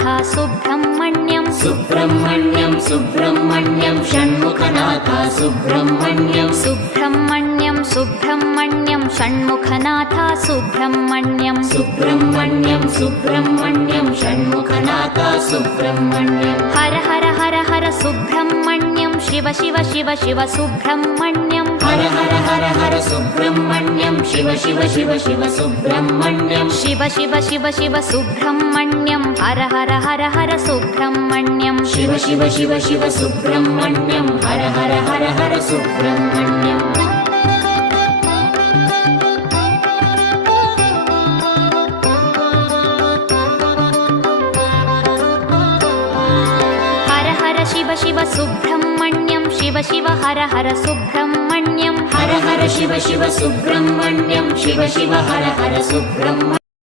Shanmukhanath Subrahmanyam Subrahmanyam Subrahmanyam Shanmukhanath Subrahmanyam Subrahmanyam Subrahmanyam Shanmukhanath Subrahmanyam Subrahmanyam Subrahmanyam Shanmukhanath Subrahmanyam Har Har Har Har Subrahmanyam Shiva Shiva Shiva Shiva Subrahmanyam Har Har Har Har Subrahmanyam Shiva Shiva Shiva Shiva Subrahmanyam Shiva Shiva Shiva Shiva Subrahmanyam Har Har Har Har Subrahmanyam Shiva Shiva Shiva Shiva Subrahmanyam Har Har Har Har Subrahmanyam Har Har Shiva Shiva Subrahmanyam Shiva Shiva Har Har Subrahmanyam Har Har Shiva Shiva Subrahmanyam Shiva Shiva Har Har Subrahmanyam